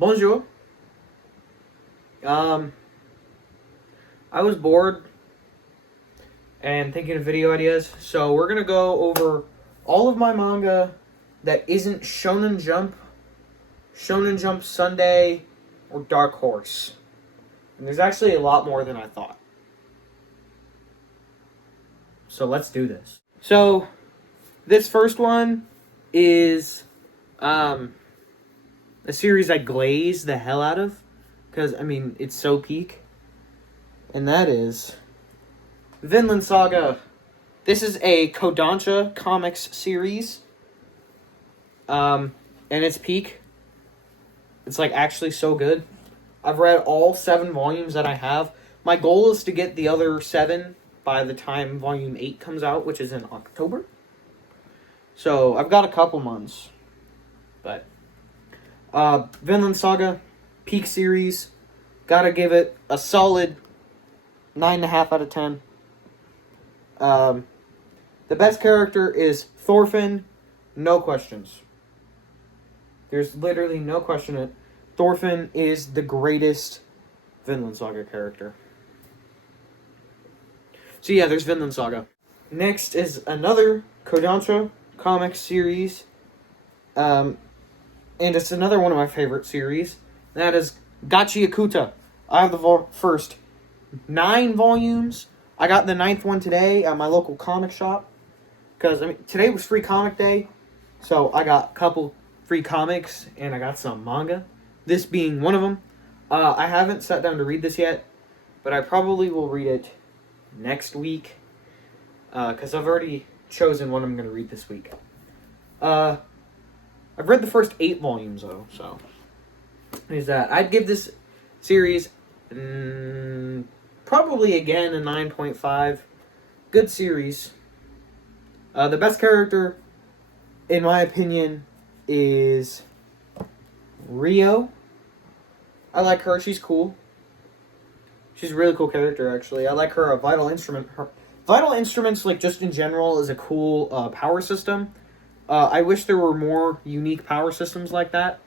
Bonjour. I was bored and thinking of video ideas, so we're gonna go over all of my manga that isn't Shonen Jump Sunday, or Dark Horse. And there's actually a lot more than I thought. So let's do this. So this first one is a series I glazed the hell out of, because I mean it's so peak, and that is Vinland Saga. This is a Kodansha comics series, and it's peak. It's like actually so good. I've read all 7 volumes that I have. My goal is to get the other 7 by the time volume 8 comes out, which is in October. So I've got a couple months, but Vinland Saga, peak series. Gotta give it a solid 9.5 out of 10. The best character is Thorfinn. No questions. There's literally no question in it. Thorfinn is the greatest Vinland Saga character. So yeah, there's Vinland Saga. Next is another Kodansha comics series. And it's another one of my favorite series. That is Gachi Akuta. I have the first 9 volumes. I got the 9th one today at my local comic shop. Because, I mean, today was free comic day. So I got a couple free comics and I got some manga. This being one of them. I haven't sat down to read this yet. But I probably will read it next week. Because I've already chosen what I'm going to read this week. I've read the first 8 volumes, though, so there's that. I'd give this series probably, again, a 9.5. Good series. The best character, in my opinion, is Rio. I like her. She's cool. She's a really cool character, actually. I like her Vital Instrument. Her Vital Instruments, like, just in general, is a cool power system. I wish there were more unique power systems like that.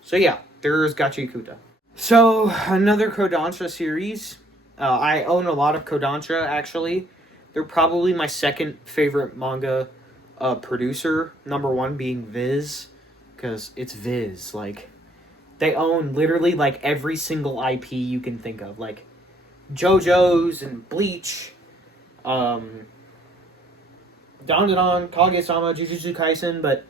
So yeah, there's Gachi Akuta. So, another Kodansha series. I own a lot of Kodansha, actually. They're probably my second favorite manga producer. Number 1 being Viz. Because it's Viz. Like, they own literally, like, every single IP you can think of. Like, JoJo's and Bleach. Dandadan, Kaguya-sama, Jujutsu Kaisen, but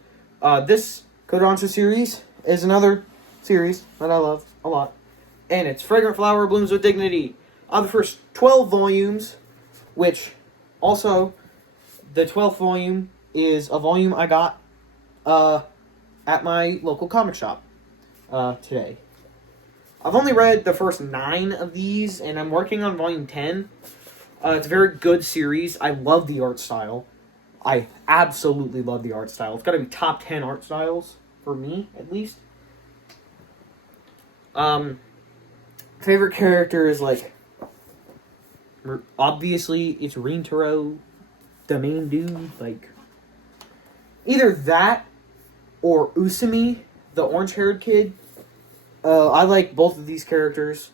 this Kodansha series is another series that I love a lot. And it's Fragrant Flower Blooms with Dignity. The first 12 volumes, which also, the 12th volume is a volume I got at my local comic shop today. I've only read the first 9 of these, and I'm working on volume 10. It's a very good series. I love the art style. I absolutely love the art style. It's got to be top 10 art styles, for me, at least. Favorite character is, like, obviously, it's Rintaro, the main dude. Like, either that or Usumi, the orange-haired kid. I like both of these characters.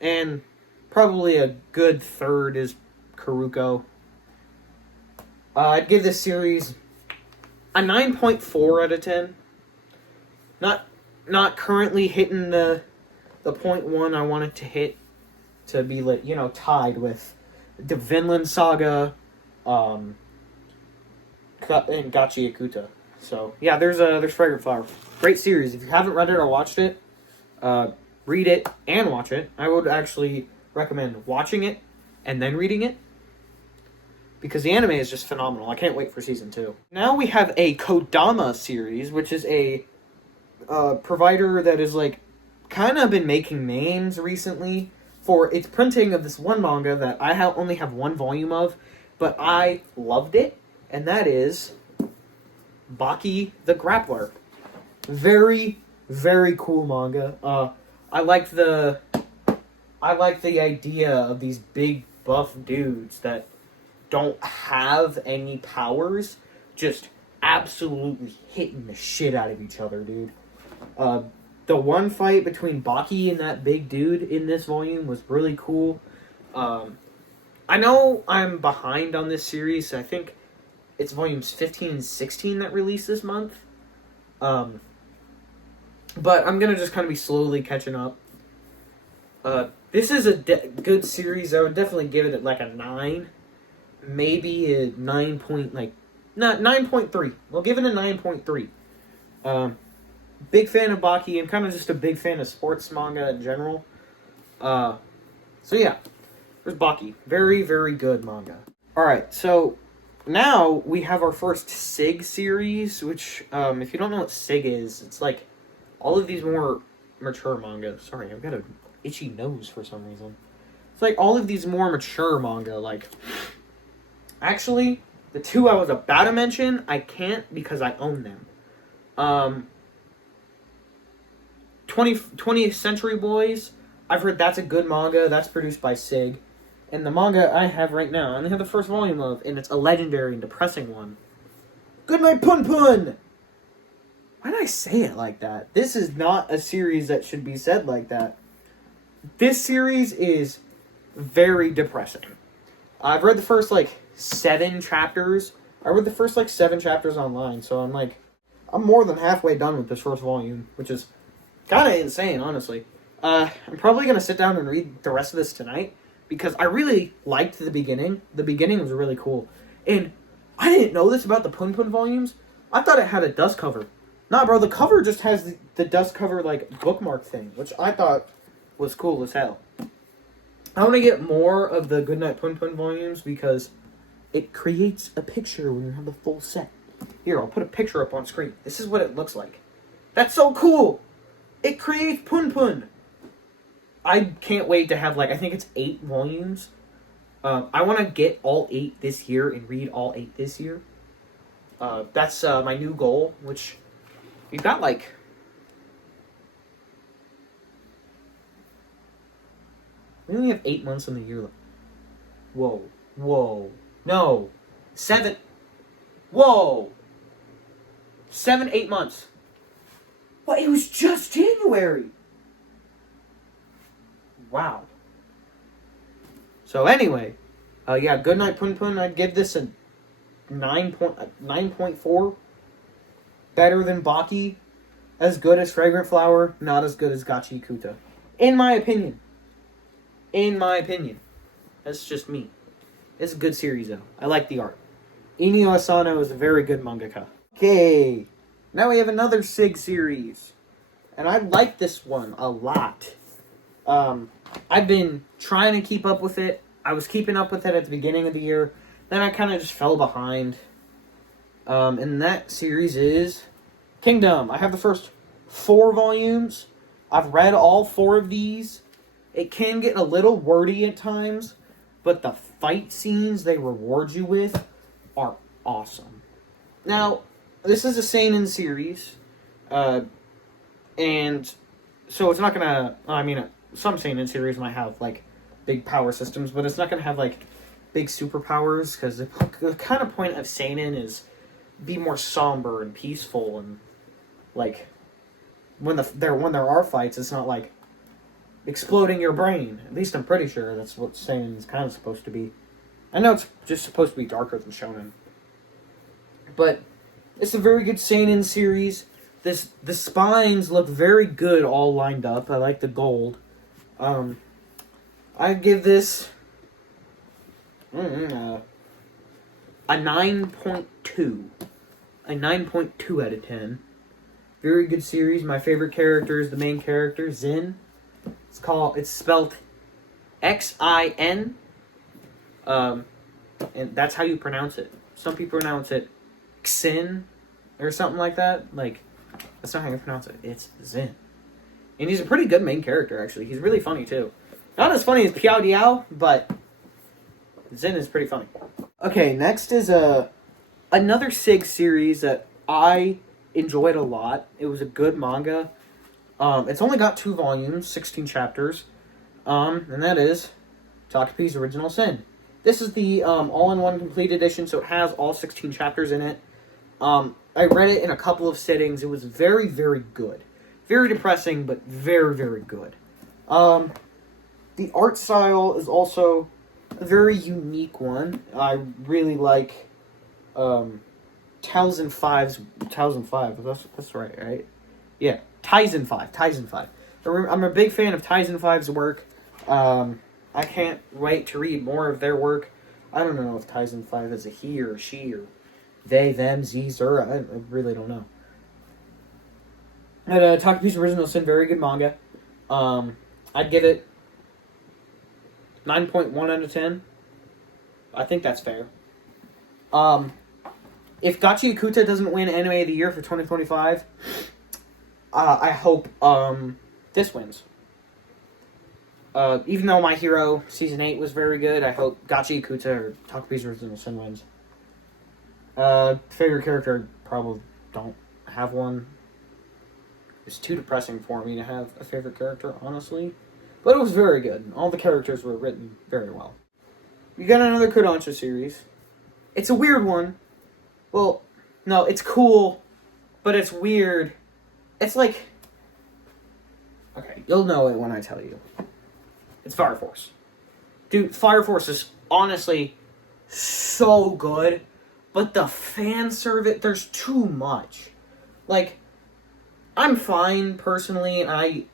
And probably a good third is Karuko. I'd give this series a 9.4 out of 10. Not currently hitting the .1 I want it to hit to be, like, you know, tied with the Vinland Saga and Gachi Akuta. So yeah, there's Fragrant Flower. Great series. If you haven't read it or watched it, read it and watch it. I would actually recommend watching it and then reading it, because the anime is just phenomenal. I can't wait for season 2. Now we have a Kodama series, which is a provider that is, like, kind of been making names recently for its printing of this one manga that I only have 1 volume of, but I loved it, and that is Baki the Grappler. Very, very cool manga. I like the idea of these big buff dudes that don't have any powers, just absolutely hitting the shit out of each other, dude. The one fight between Baki and that big dude in this volume was really cool. I know I'm behind on this series. I think it's volumes 15 and 16 that released this month. But I'm going to just kind of be slowly catching up. This is a good series. I would definitely give it like a 9. Maybe a 9.3. We'll give it a 9.3. Big fan of Baki. I'm kind of just a big fan of sports manga in general. So yeah, there's Baki. Very, very good manga. Alright, so now we have our first SIG series, which, if you don't know what SIG is, it's like all of these more mature manga. Sorry, I've got an itchy nose for some reason. It's like all of these more mature manga, like... Actually, the two I was about to mention, I can't because I own them. 20th Century Boys, I've heard that's a good manga. That's produced by SIG. And the manga I have right now, I only have the first volume of, and it's a legendary and depressing one. Good Night Pun Pun! Why did I say it like that? This is not a series that should be said like that. This series is very depressing. I've read the first, 7 chapters. I read the first, 7 chapters online, so I'm more than halfway done with this first volume, which is kind of insane, honestly. I'm probably going to sit down and read the rest of this tonight, because I really liked the beginning. The beginning was really cool. And I didn't know this about the Pun Pun volumes. I thought it had a dust cover. Nah, bro, the cover just has the dust cover, bookmark thing, which I thought was cool as hell. I want to get more of the Goodnight Pun Pun volumes because it creates a picture when you have the full set. Here, I'll put a picture up on screen. This is what it looks like. That's so cool! It creates Pun Pun! I can't wait to have, I think it's 8 volumes. I want to get all 8 this year and read all 8 this year. That's my new goal, which we've got, we only have 8 months in the year. Whoa. No. 7. Whoa. 7, 8 months. What? It was just January. Wow. So anyway, yeah, Goodnight Pun Pun, I'd give this a 9.4. Better than Baki. As good as Fragrant Flower, not as good as Gachi Kuta. In my opinion. That's just me. It's a good series, though. I like the art. Inio Asano is a very good mangaka. Okay. Now we have another SIG series. And I like this one a lot. I've been trying to keep up with it. I was keeping up with it at the beginning of the year. Then I kind of just fell behind. And that series is Kingdom. I have the first 4 volumes. I've read all 4 of these. It can get a little wordy at times, but the fight scenes they reward you with are awesome. Now, this is a seinen series, and so it's not gonna, some seinen series might have, big power systems, but it's not gonna have, big superpowers, because the kind of point of seinen is be more somber and peaceful, and, when there are fights, it's not, exploding your brain. At least I'm pretty sure that's what seinen is kind of supposed to be. I know it's just supposed to be darker than shonen. But it's a very good seinen series. The spines look very good all lined up. I like the gold. I give this a 9.2. A 9.2 out of 10. Very good series. My favorite character is the main character, Zin. It's spelled Xin. And that's how you pronounce it. Some people pronounce it Xin or something like that. That's not how you pronounce it. It's Zin. And he's a pretty good main character, actually. He's really funny, too. Not as funny as Piao Diao, but Zin is pretty funny. Okay, next is another SIG series that I enjoyed a lot. It was a good manga. It's only got 2 volumes, 16 chapters, and that is Takapi's Original Sin. This is the all-in-one complete edition, so it has all 16 chapters in it. I read it in a couple of sittings. It was very, very good. Very depressing, but very, very good. The art style is also a very unique one. I really like Towson 5's. That's right? Yeah, Tyson 5. I'm a big fan of Tyson 5's work. I can't wait to read more of their work. I don't know if Tyson 5 is a he or a she or they, them, ze, zer. I really don't know. But Takepi's Original Sin, very good manga. I'd give it 9.1 out of 10. I think that's fair. If Gachi Ikuta doesn't win Anime of the Year for 2025, I hope this wins. Even though My Hero Season 8 was very good, I hope Gachi Ikuta or Takepi's Original Sin wins. Favorite character, probably don't have one. It's too depressing for me to have a favorite character, honestly. But it was very good. All the characters were written very well. We got another Kodansha series. It's a weird one. Well, no, it's cool, but it's weird. It's like... Okay, you'll know it when I tell you. It's Fire Force. Dude, Fire Force is honestly so good, but the fan service, there's too much. Like, I'm fine, personally, and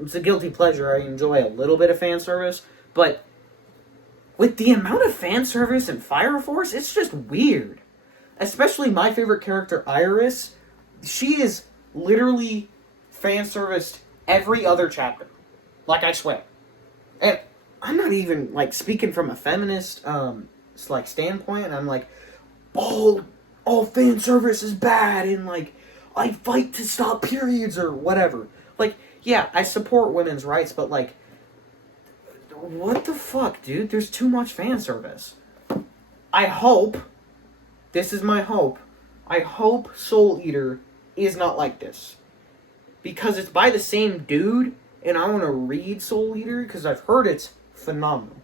it's a guilty pleasure. I enjoy a little bit of fan service, but with the amount of fan service in Fire Force, it's just weird. Especially my favorite character, Iris. She is literally fan serviced every other chapter. Like, I swear. And I'm not even, like, speaking from a feminist, standpoint. I'm like, all fan service is bad, and, like, I fight to stop periods, or whatever. Like, yeah, I support women's rights, but, like, what the fuck, dude? There's too much fan service. I hope, this is my hope, I hope Soul Eater is not like this. Because it's by the same dude, and I want to read Soul Eater, because I've heard it's phenomenal.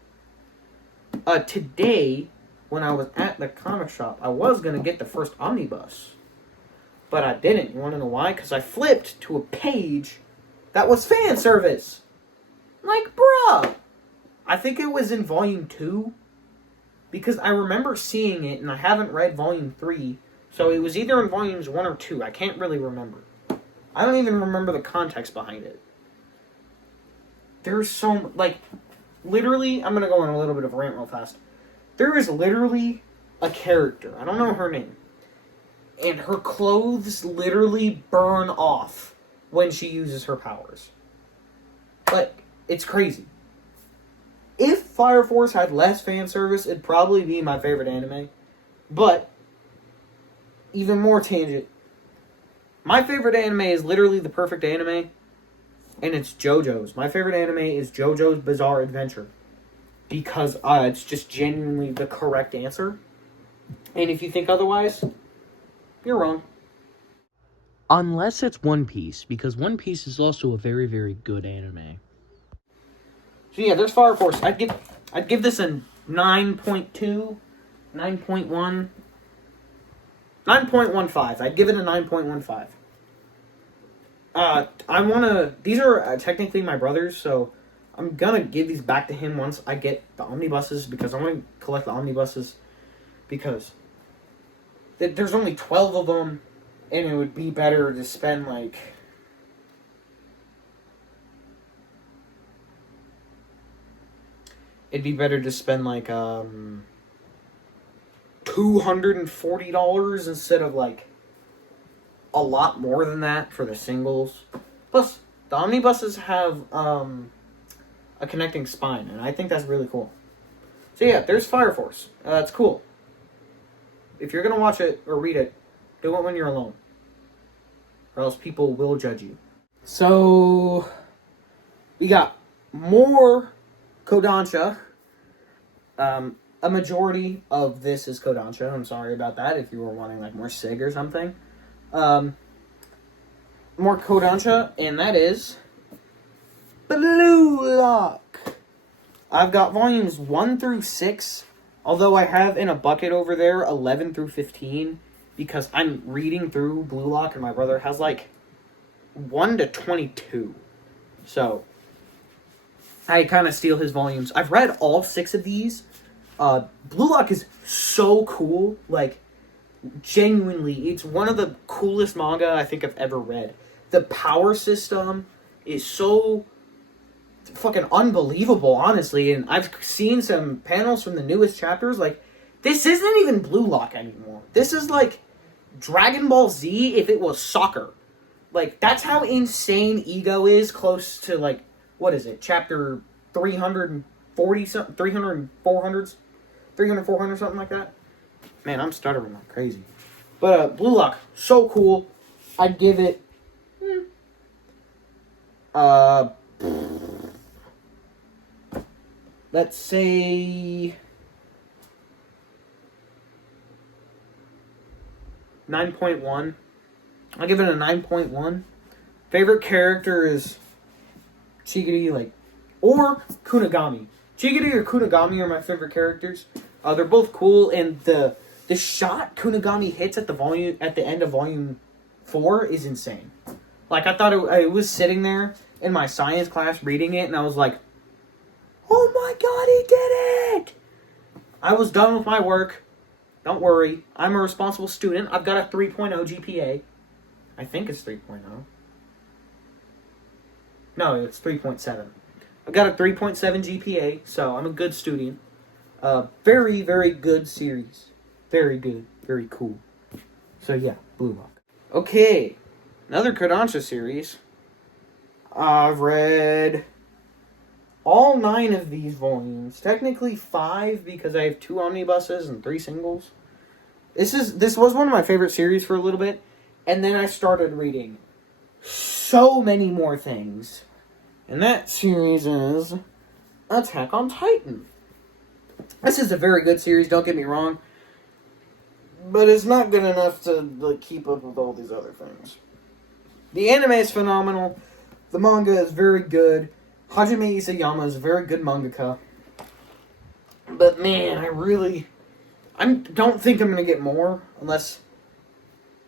Today, when I was at the comic shop, I was going to get the first omnibus. But I didn't. You want to know why? Because I flipped to a page that was fan service. Like, bruh. I think it was in volume 2. Because I remember seeing it, and I haven't read volume 3. So it was either in volumes 1 or 2. I can't really remember. I don't even remember the context behind it. There's so... Like, literally, I'm going to go on a little bit of a rant real fast. There is literally a character. I don't know her name. And her clothes literally burn off when she uses her powers. Like, it's crazy. If Fire Force had less fan service, it'd probably be my favorite anime. But, even more tangent. My favorite anime is literally the perfect anime. And it's JoJo's. My favorite anime is JoJo's Bizarre Adventure. Because it's just genuinely the correct answer. And if you think otherwise... You're wrong. Unless it's One Piece, because One Piece is also a very, very good anime. So yeah, there's Fire Force. I'd give this a 9.2, 9.1, 9.15. I'd give it a 9.15. These are technically my brother's, so I'm gonna give these back to him once I get the omnibuses, because I want to collect the omnibuses, because there's only 12 of them, and it would be better to spend, like... It'd be better to spend, like, $240 instead of, like, a lot more than that for the singles. Plus, the omnibuses have, a connecting spine, and I think that's really cool. So yeah, there's Fire Force. It's cool. If you're going to watch it or read it, do it when you're alone. Or else people will judge you. So, we got more Kodansha. A majority of this is Kodansha. I'm sorry about that if you were wanting like more SIG or something. More Kodansha, and that is Blue Lock. I've got volumes 1 through 6. Although I have in a bucket over there 11 through 15, because I'm reading through Blue Lock, and my brother has like 1 to 22. So, I kind of steal his volumes. I've read all 6 of these. Blue Lock is so cool. Like, genuinely, it's one of the coolest manga I think I've ever read. The power system is so fucking unbelievable, honestly. And I've seen some panels from the newest chapters. Like, this isn't even Blue Lock anymore. This is like Dragon Ball Z if it was soccer. Like, that's how insane Ego is, close to, like, what is it? Chapter 340 something, 300, 400s? 300, 400, something like that. Man, I'm stuttering like crazy. But Blue Lock, so cool. I'd give it let's say 9.1. I'll give it a 9.1. Favorite character is Chigiri, or Kunigami. Chigiri or Kunigami are my favorite characters. They're both cool, and the shot Kunigami hits at the end of volume 4 is insane. Like, I thought I was sitting there in my science class reading it, and I was like, oh my god, he did it! I was done with my work. Don't worry, I'm a responsible student. I've got a 3.0 GPA. I think it's 3.0. No, it's 3.7. I've got a 3.7 GPA, so I'm a good student. Very, very good series. Very good. Very cool. So yeah, Blue Lock. Okay, another Kodansha series. I've read all 9 of these volumes. Technically 5 because I have 2 omnibuses and 3 singles. This was one of my favorite series for a little bit, and then I started reading so many more things. And that series is Attack on Titan. This is a very good series, don't get me wrong. But it's not good enough to keep up with all these other things. The anime is phenomenal. The manga is very good. Hajime Isayama is a very good mangaka. But man, I don't think I'm going to get more unless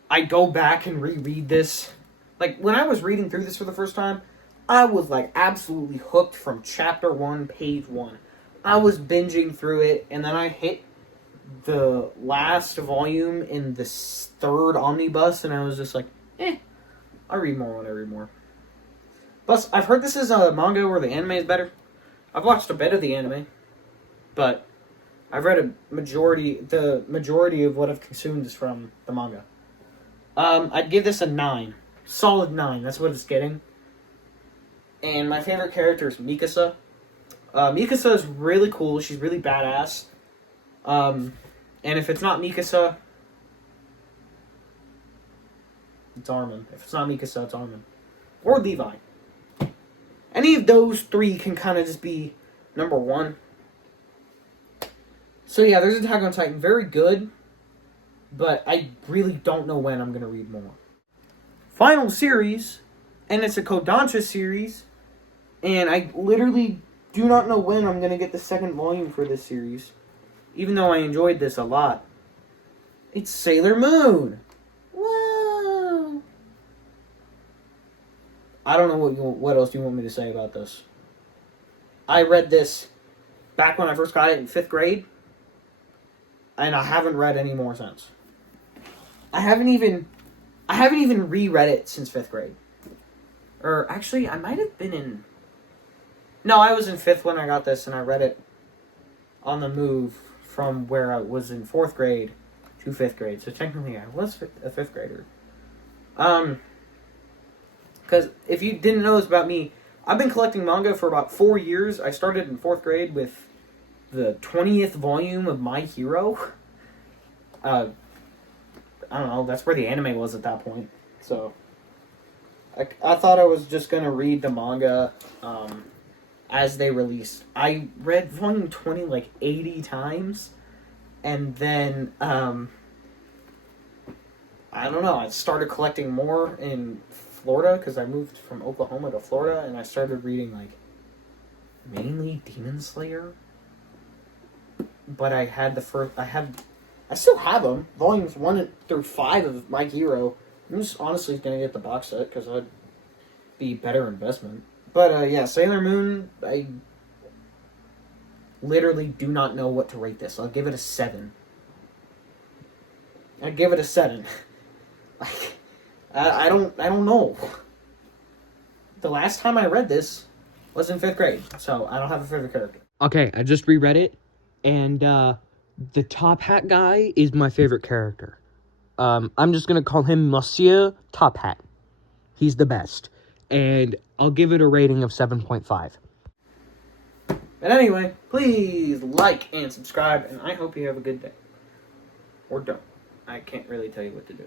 I go back and reread this. Like, when I was reading through this for the first time, I was absolutely hooked from chapter 1, page 1. I was binging through it, and then I hit the last volume in the 3rd omnibus, and I was just like, I'll read more when I read more. Plus, I've heard this is a manga where the anime is better. I've watched a bit of the anime, but I've read the majority of what I've consumed is from the manga. I'd give this a 9. Solid 9, that's what it's getting. And my favorite character is Mikasa. Mikasa is really cool. She's really badass. And if it's not Mikasa, it's Armin. If it's not Mikasa, it's Armin. Or Levi. Any of those 3 can kind of just be number 1. So yeah, there's Attack on Titan. Very good. But I really don't know when I'm going to read more. Final series. And it's a Kodansha series. And I literally do not know when I'm going to get the 2nd volume for this series. Even though I enjoyed this a lot. It's Sailor Moon. Whoa. I don't know what else you want me to say about this. I read this back when I first got it in 5th grade. And I haven't read any more since. I haven't even reread it since 5th grade. Or actually, I might have been in... No, I was in 5th when I got this, and I read it on the move from where I was in 4th grade to 5th grade. So technically, I was a 5th grader. Because if you didn't know this about me, I've been collecting manga for about 4 years. I started in 4th grade with the 20th volume of My Hero. I don't know, that's where the anime was at that point. So, I thought I was just going to read the manga, as they released. I read volume 20 80 times, and then, I don't know, I started collecting more in Florida, because I moved from Oklahoma to Florida, and I started reading, mainly Demon Slayer. But I still have them, volumes 1 through 5 of My Hero. I'm just honestly going to get the box set, because be better investment. But yeah, Sailor Moon, I literally do not know what to rate this. I'll give it a 7. I give it a 7. Like, I don't know. The last time I read this was in 5th grade, so I don't have a favorite character. Okay, I just reread it, and the top hat guy is my favorite character. I'm just gonna call him Monsieur Top Hat. He's the best, and I'll give it a rating of 7.5. But anyway, please like and subscribe, and I hope you have a good day. Or don't. I can't really tell you what to do.